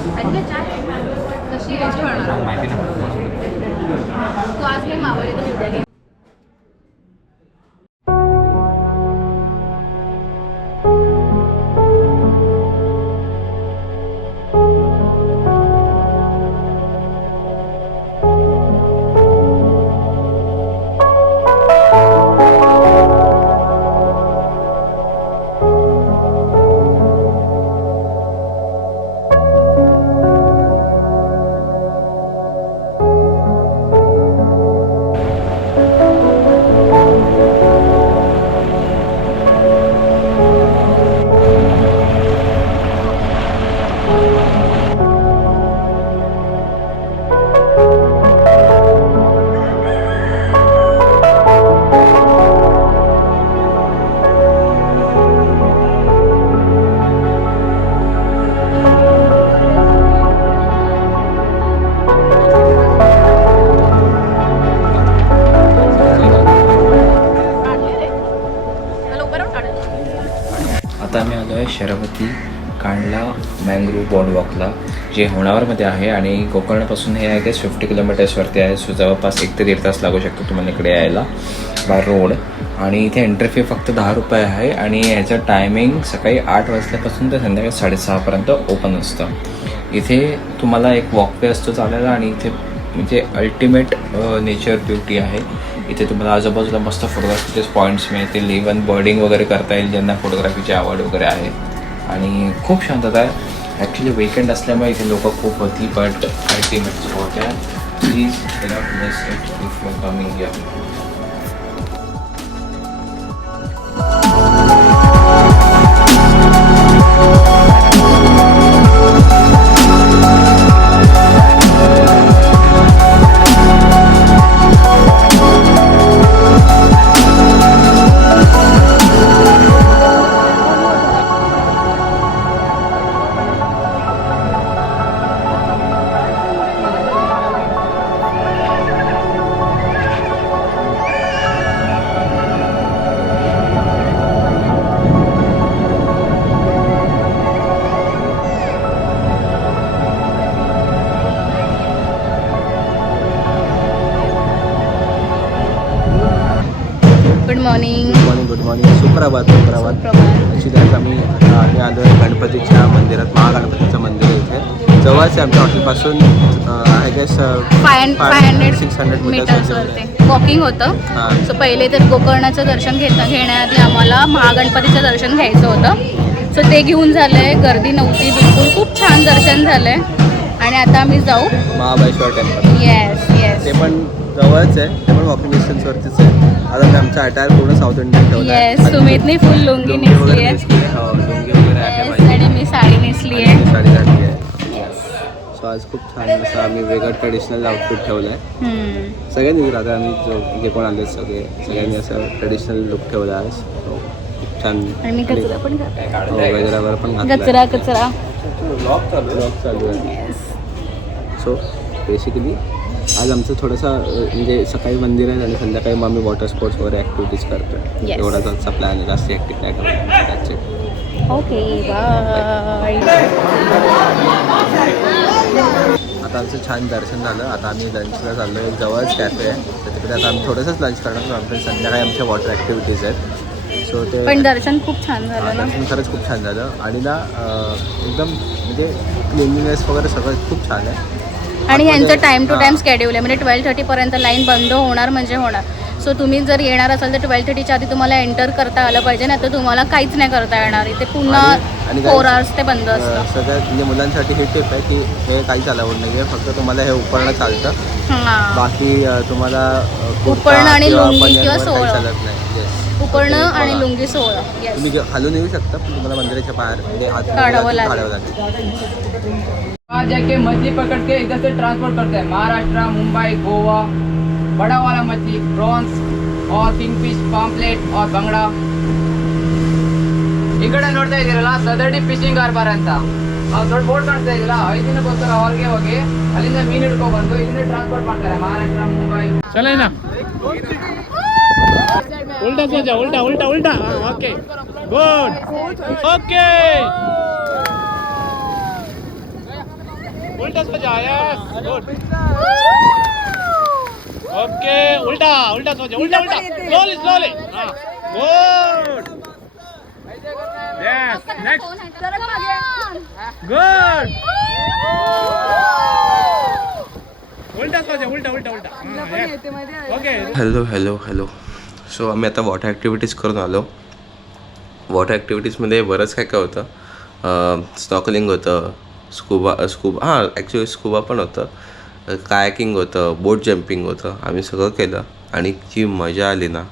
कशी टेस्ट करणार माहिती ना. तू आज मी मावळी तर उद्या घे. आता आम्ही आलो आहे शरावती कांडला मँग्रोव्ह बॉर्डवॉकला, जे होणावरमध्ये आहे आणि गोकर्णपासून हे आहे की 50 किलोमीटर्सवरती आहे. सो जवळपास 1 ते 1.5 तास लागू शकतो तुम्हाला इकडे यायला बाय रोड. आणि इथे एंट्री फी फक्त 10 रुपये आहे आणि याचं टायमिंग सकाळी 8 वाजल्यापासून ते संध्याकाळी 6:30पर्यंत ओपन असतं. इथे तुम्हाला एक वॉकवे असतो चालायला आणि इथे म्हणजे अल्टिमेट नेचर ब्युटी आहे. इथे तुम्हाला आजूबाजूला मस्त फोटोग्राफीचे पॉईंट्स मिळतील, इवन बर्डिंग वगैरे करता येईल ज्यांना फोटोग्राफीची आवड वगैरे आहे. आणि खूप शांतता आहे. ॲक्च्युली वीकेंड असल्यामुळे इथे लोक खूप होती, बट अल्टिमेट स्पॉट आहे. Please miss it if you are coming here. Good morning. सुप्रभात. ॲक्च्युली आज आम्ही आलो आहे गणपतीच्या मंदिरात. महागणपतीचं मंदिर आहे इथे जवळच आहे आमच्या हॉटेलपासून. आय गेस 500-600 मीटर्सवरती वॉकिंग होतं. सो पहिले तर गोकर्णाचं दर्शन घेण्याआधी आम्हाला महागणपतीचं दर्शन घ्यायचं होतं. सो ते घेऊन झालं आहे. गर्दी नव्हती बिलकुल. खूप छान दर्शन झालं आहे. आणि आता आम्ही जाऊ महाबळेश्वर टेम्पल. येस ते पण जवळच आहे, ते पण वॉकिंग डिस्टन्सवरतीच आहे. आता मी आमचा अटायर पूर्ण साऊथ इंडियन ठेवला आहे. येस, सुमितने फुल लुंगी नेसली आहे. लुंगी वगैरे आहे माझी. आणि मी साडी नेसली आहे. साडी घातली आहे. सो आज खूप छान असं आम्ही वेगळं ट्रेडिशनल आउटफिट ठेवलं आहे. सगळ्यांनी आता आम्ही जे कोण आले सगळ्यांनी असं ट्रेडिशनल लुक ठेवला आहे. सो खूप छान. आणि मी कचरा पण वगैरेवर पण घातला. कचरा ब्लॉग चालू आहे. सो बेसिकली आज आमचं थोडंसं म्हणजे सकाळी मंदिर आहे आणि संध्याकाळी मग आम्ही वॉटर स्पोर्ट्स वगैरे ॲक्टिव्हिटीज करतो. एवढाच आमचा प्लॅन आहे. जास्त ॲक्टिव्ह नाही करतो. Okay bye. आता आमचं छान दर्शन झालं. आता आम्ही लंचला चाललो आहे. जवळच कॅफे आहे तर तिकडे आता आम्ही थोडंसंच लंच करणार. आमच्या संध्याकाळी आमच्या वॉटर ॲक्टिव्हिटीज आहेत. सो ते पण दर्शन खूप छान झालं ना. दर्शन खरंच खूप छान झालं. आणि ना एकदम म्हणजे क्लिनलीनेस वगैरे सगळं खूप छान आहे. आणि यांचं टाईम टू टाईम स्केड्यूल आहे. म्हणजे 12:30पर्यंत लाईन बंद होणार म्हणजे होणार. सो तुम्ही जर येणार असाल तर 12:30च्या आधी तुम्हाला एंटर करता आलं पाहिजे. नाही तर तुम्हाला काहीच नाही करता येणार. इथे पुन्हा 4 hours ते बंद असतं. सगळ्यात म्हणजे मुलांसाठी ही टिप आहे की हे काहीच अलाउड नाही आहे. फक्त तुम्हाला हे उपरणं चालतं. बाकी तुम्हाला उपरणं आणि लुंगी किंवा सोहळं चालत नाही. उपरणं आणि लुंगी सोहळं तुम्ही घालून येऊ शकता, पण तुम्हाला मंदिराच्या बाहेर म्हणजे काढावं लागेल. वहाँ जाके मछली पकड़ के इधर से ट्रांसपोर्ट करते हैं महाराष्ट्र, मुंबई, गोवा. बड़ा वाला मछली प्रॉन्स और किंगफिश, पाम्पलेट और बंगड़ा. इकड़े ನೋಡ್ತಾ ಇದ್ದೀರಲ್ಲ ಸದರ್ಡಿ ಫಿಶಿಂಗ್ ಹಾರ್ಬರ್ ಅಂತ. ದೊಡ್ಡ ಬೋಟ್ ಕಾಣ್ತಾ ಇದೆಯಲ್ಲ, ಐದಿನಕ್ಕೋಸ್ಕರ ಹೊರಗೆ ಹೋಗಿ ಅಲ್ಲಿಂದ ಮೀನು ಹಿಡ್ಕೊಂಡು ಬಂದು ಇಲ್ಲಿಂದ ಟ್ರಾನ್ಸ್ಪೋರ್ಟ್ ಮಾಡ್ತಾರೆ ಮಹಾರಾಷ್ಟ್ರ, ಮುಂಬೈ. चले ना उल्टा से जा, उल्टा उल्टा उल्टा. Okay good. ओके उल्टा सो जा, यस गुड. ओके उल्टा उल्टा सो जा, उल्टा उल्टा स्लोली स्लोली. हां गुड. Yes next good. उल्टा सो जा, उल्टा उल्टा उल्टा. ओके. हॅलो. सो आम्ही आता वॉटर ॲक्टिव्हिटीज करून आलो. वॉटर ॲक्टिव्हिटीजमध्ये बरंच काय होतं. स्नॉकलिंग होतं, स्कुबा हां ॲक्च्युली स्कुबा पण होतं, कायाकिंग होतं, बोट जम्पिंग होतं. आम्ही सगळं केलं आणि जी मजा आली ना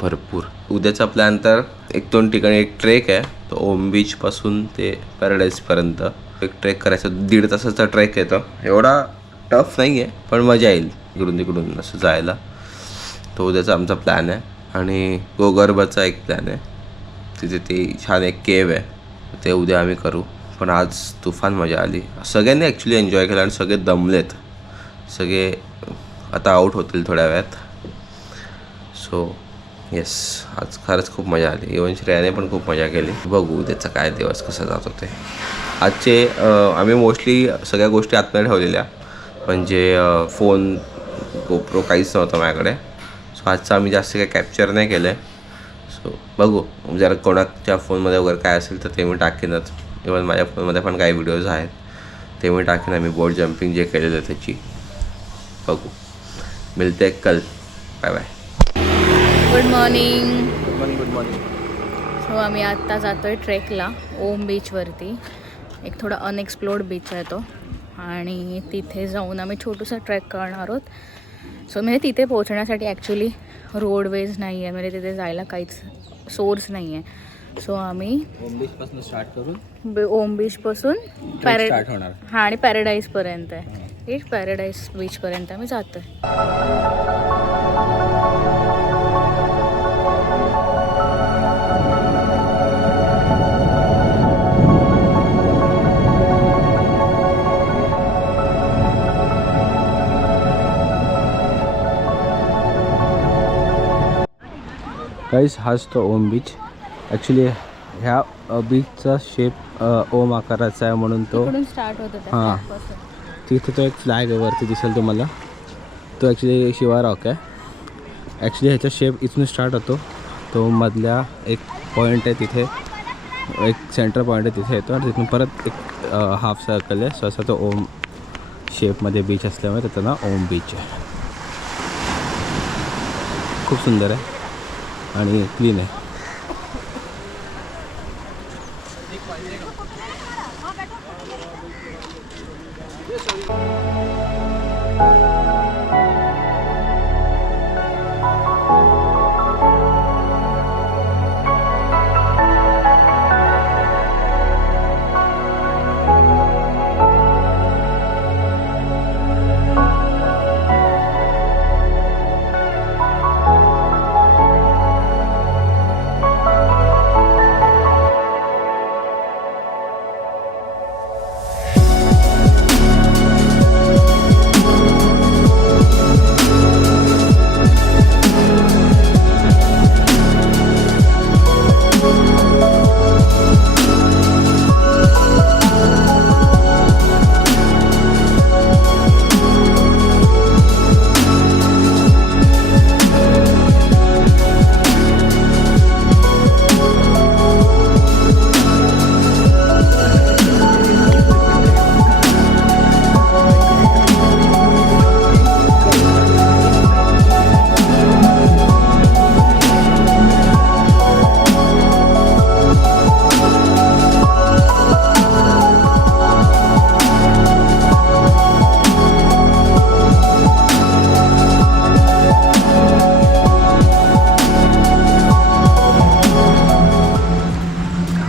भरपूर. उद्याचा प्लॅन तर 1-2 ठिकाणी एक ट्रेक आहे, तो ओम बीचपासून ते पॅराडाईजपर्यंत एक ट्रेक करायचा. 1.5 तासाचा ट्रेक येतो. एवढा टफ नाही आहे पण मजा येईल इकडून तिकडून असं जायला. तो उद्याचा आमचा प्लॅन आहे. आणि गोगर्भाचा एक प्लॅन आहे, तिथे ते छान एक केव आहे, ते उद्या आम्ही करू. पण आज तुफान मजा आली. सगळ्यांनी ॲक्च्युली एन्जॉय केला आणि सगळे दमलेत. सगळे आता आऊट होतील थोड्या वेळात. सो येस, आज खरंच खूप मजा आली. इवन श्रेयाने पण खूप मजा केली. बघू उद्याचा काय दिवस कसा जात होते. आजचे आम्ही मोस्टली सगळ्या गोष्टी आतमध्ये ठेवलेल्या, म्हणजे फोन गोप्रो काहीच नव्हतं माझ्याकडे. सो आजचं आम्ही जास्त काही कॅप्चर नाही केलं आहे. सो बघू जरा कोणाच्या फोनमध्ये वगैरे काय असेल तर ते मी टाकेनच. इवन माझ्या फोनमध्ये पण काही व्हिडिओज आहेत ते मी टाकेन. आम्ही बोट जम्पिंग जे केलेलं आहे त्याची. बघू, मिळते कल. Bye bye. Good morning. Good morning. So आम्ही आत्ता जातो आहे ट्रेकला ओम बीचवरती. एक थोडा अनएक्सप्लोर्ड बीच आहे तो, आणि तिथे जाऊन आम्ही छोटूसा ट्रेक करणार आहोत. सो म्हणजे तिथे पोहोचण्यासाठी ॲक्च्युली रोडवेज नाही आहे, म्हणजे तिथे जायला काहीच सोर्स नाही आहे. सो आम्ही ओम बीचपासून स्टार्ट करून ओम बीचपासून स्टार्ट होणार. हां, आणि पॅराडाईजपर्यंत आहे. एक पॅराडाईज बीचपर्यंत आम्ही जातो आहे. गाईस, हाच तो ओम बीच. ॲक्च्युली ह्या बीचचा शेप ओम आकाराचा आहे म्हणून तो स्टार्ट होतो. हां, तिथे तो एक फ्लॅग आहे वरती दिसेल तुम्हाला. तो ॲक्च्युली शिवा रॉक आहे. ॲक्च्युली ह्याचा शेप इथून स्टार्ट होतो. तो मधल्या एक पॉईंट आहे तिथे, एक सेंटर पॉईंट आहे तिथे येतो, आणि तिथून परत एक हाफ सर्कल आहे. सो असा तो ओम शेपमध्ये बीच असल्यामुळे त्याचं नाव ओम बीच आहे. खूप सुंदर आहे आणि क्लीन आहे.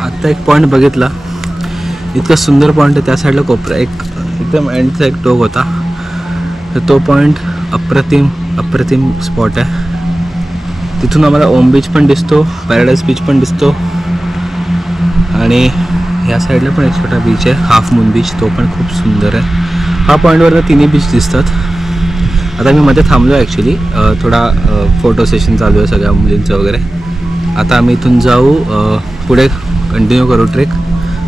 आता एक पॉईंट बघितला, इतका सुंदर पॉईंट आहे. त्या साईडला कोपरा एक एकदम एंडचा एक टोक होता, तर तो पॉईंट अप्रतिम स्पॉट आहे. तिथून आम्हाला ओम बीच पण दिसतो, पॅराडाईज बीच पण दिसतो, आणि ह्या साईडला पण एक छोटा बीच आहे, हाफ मून बीच, तो पण खूप सुंदर आहे. हा पॉईंटवर तिन्ही बीच दिसतात. आता मी मध्ये थांबलो ॲक्च्युली, थोडा फोटो सेशन चालू आहे सगळ्या मुलींचं वगैरे. आता आम्ही इथून जाऊ, पुढे कंटिन्यू करू ट्रेक.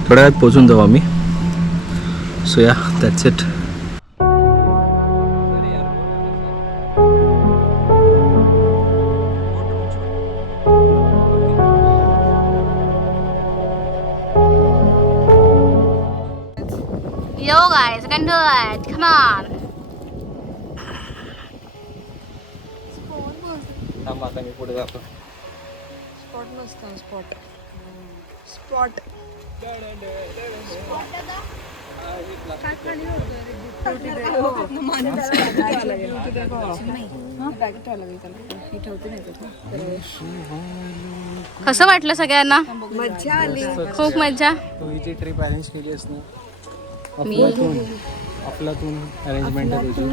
थोड्या वेळात पोचून जाऊ आम्ही. सो या that's it. Yo guys, you can do it. Come on. आता मी पुढे जातो. कसं वाटलं सगळ्यांना? मज्जा आली. खूप मज्जा. तू ही जी ट्रिप अरेंज केली आहेस ना, मी अफलातून अरेंजमेंट आहे तुझी.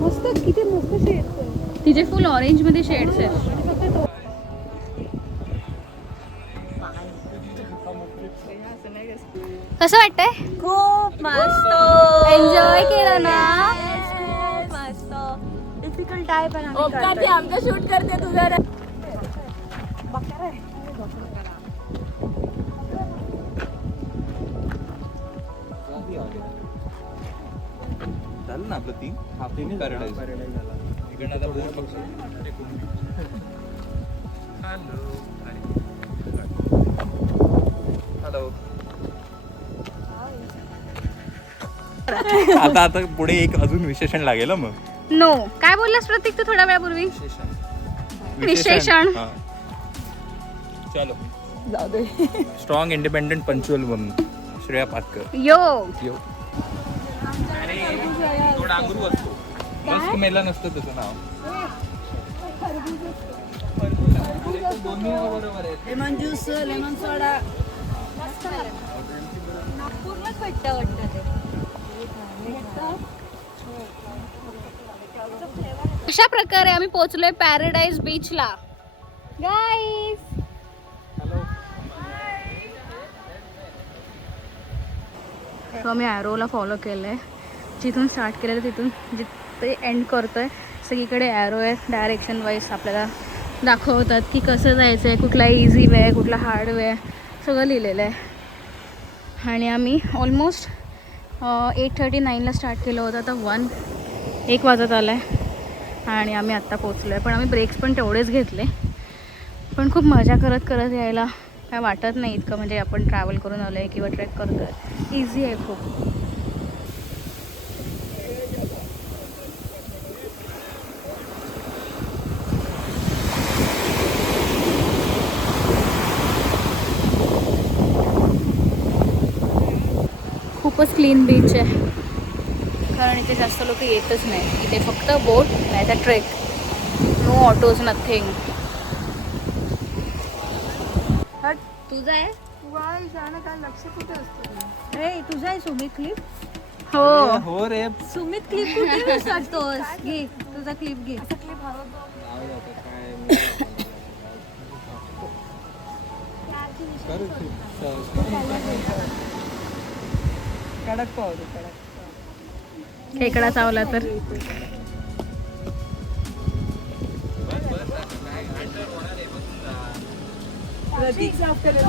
मस्त, किती मस्त शेड. तिचे फुल ऑरेंज मध्ये शेड्स आहेत. कसं वाटतंय? खूप मस्त. एन्जॉय केलं ना? खूप मस्त. डिफिकल्ट आहे पण आमचं शूट करते तुझं. झालं ना आपलं 3 पॅराडाईज इकडनं आता बोर्ड बघतो. हॅलो. आता पुढे एक अजून विशेषण लागेल मग. नो, काय बोललास प्रतीक तू थोड्या वेळापूर्वी? विशेषण. हा. चलो स्ट्रॉंग इंडिपेंडेंट पंच्युअल म्हणून श्रेया पाटकर. यो तो डांगरू असतो, मस्त मेला नसतं त्याचं नाव. लेमन ज्यूस, लेमन सोडा. नागपूरलाच भेटतं वाटतं ते. अशा प्रकारे आम्ही पोहोचलोय पॅराडाईज बीचला. गाईज सो आम्ही ॲरोला फॉलो केलं आहे. जिथून स्टार्ट केलेलं तिथून जिथे एंड करतो आहे सगळीकडे ॲरो आहे. डायरेक्शन वाईज आपल्याला दाखवतात की कसं जायचं आहे, कुठला इझी वे आहे, कुठला हार्ड वे आहे, सगळं लिहिलेलं आहे. आणि आम्ही ऑलमोस्ट 8:39ला स्टार्ट केलं होतं. आता 1 वाजत आला आहे आणि आम्ही आत्ता पोचलो आहे. पण आम्ही ब्रेक्स पण तेवढेच घेतले. पण खूप मजा करत करत यायला काय वाटत नाही इतकं. म्हणजे आपण ट्रॅव्हल करून आलो आहे किंवा ट्रेक करतो आहे, इझी आहे खूप. खूपच क्लीन बीच आहे कारण इथे जास्त लोक येतच नाही. इथे फक्त बोट नाही तर ट्रेक. No autos, nothing. तुझा आहे? वाय जाणं काय लक्ष कुठे असतं? ए तुझा आहे सुमित क्लिप? हो हो रे. सुमित क्लिप कुठे विसरतोस? घे तुझा क्लिप घे. कडक पावडर, कडक. खेकडा चावला तर प्रतीक साफ करेल.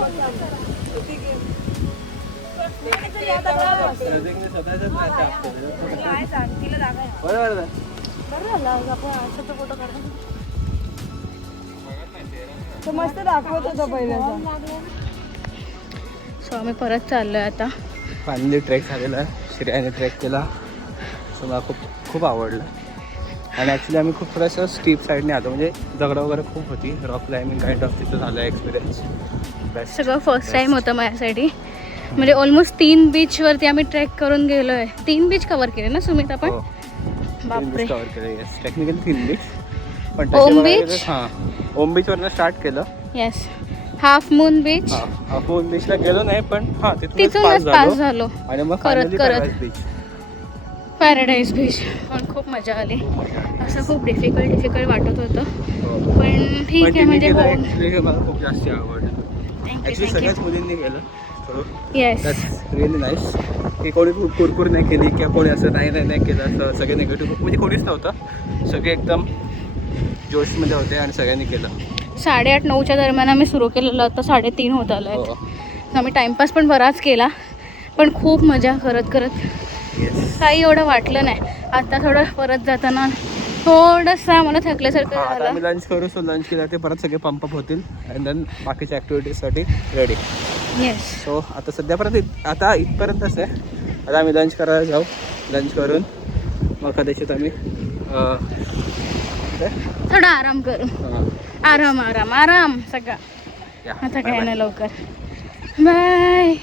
मस्त दाखवत होता पहिल्याचा. सो आम्ही परत चाललोय आता. फायनली ट्रेक झालेला आहे. श्रेयाने ट्रेक केला. सो मला खूप आवडलं. आणि ॲक्च्युली आम्ही खूप थोडंसं स्टीप साईडने आलो. म्हणजे दगडं वगैरे खूप होती. रॉक क्लाइम्बिंग काइंड ऑफ तिथं झालं एक्सपिरियन्स. सगळं फर्स्ट टाईम होतं माझ्यासाठी. म्हणजे ऑलमोस्ट 3 बीचवरती आम्ही ट्रेक करून गेलो आहे. 3 बीच कवर केले ना सुमित आपण? बापरे. कवर केलं. Yes, technically 3 beach. पण ओम बीच? हां, ओम बीचवरनं स्टार्ट केलं. Yes. Half moon beach. Half moon बीचला गेलो नाही पण हां तिथूनच पास झालो आणि मग करत करत बीच, पॅराडाईज बीच. पण खूप मजा आली. असं खूप डिफिकल्ट वाटत होतं पण ठीक आहे. म्हणजे मला खूप जास्त आवडलं. Actually thank you. सगळ्याच मुलींनी गेलं थोडं. येस. That's really nice. की कोणी कुरकुर नाही केली किंवा कोणी असं नाही केलं असं. सगळे निगेटिव्ह म्हणजे कोणीच नव्हतं. सगळे एकदम जोशमध्ये होते आणि सगळ्यांनी केलं. 8:30-9च्या दरम्यान आम्ही सुरू केलेलं, आता 3:30 होत आलं हो. आहेत. आम्ही टाईमपास पण बराच केला, पण खूप मजा करत काही एवढं वाटलं नाही. आता थोडं परत जाताना थोडंसं आम्हाला थकल्यासारखं आता झालं. आम्ही लंच करू. सो लंच केलं ते परत सगळे पंपअप होतील अँड देन बाकीच्या ॲक्टिव्हिटीजसाठी रेडी. येस. सो आता सध्यापर्यंत आता इथपर्यंतच आहे. आता आम्ही लंच करायला जाऊ. लंच करून मग कदाचित आम्ही थोडा आराम करू. आराम आराम आराम सगळा. आता काय ना लवकर. बाय.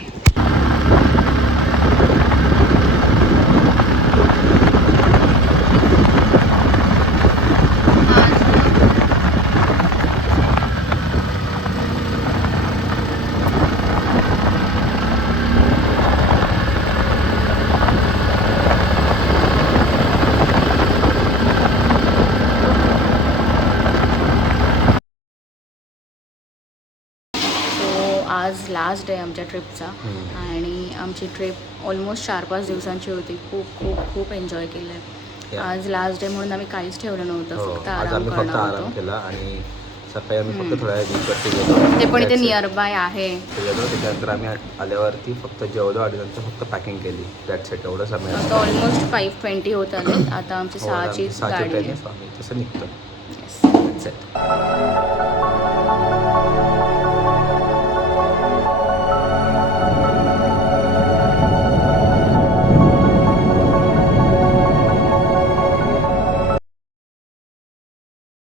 आज लास्ट डे आमच्या ट्रिपचा आणि आमची ट्रिप ऑलमोस्ट 4-5 दिवसांची होती. खूप खूप खूप एन्जॉय केलं आहे. आज लास्ट डे म्हणून आम्ही काहीच ठेवलं नव्हतं, फक्त आज आराम आम्ही फक्त करणार आराम होतो. केला आणि सकाळी आम्ही फक्त थोड्या बीचवरती गेलो. ते पण इथे नियर बाय आहे. त्याच्यानंतर आम्ही आल्यावरती फक्त जेवलो आणि नंतर फक्त पॅकिंग केली. That's it. एवढंच आम्ही आता ऑलमोस्ट 5:20 होत आले. आता आमची 6ची गाडी आहे. आम्ही तसं निघतो. Yes. That's it.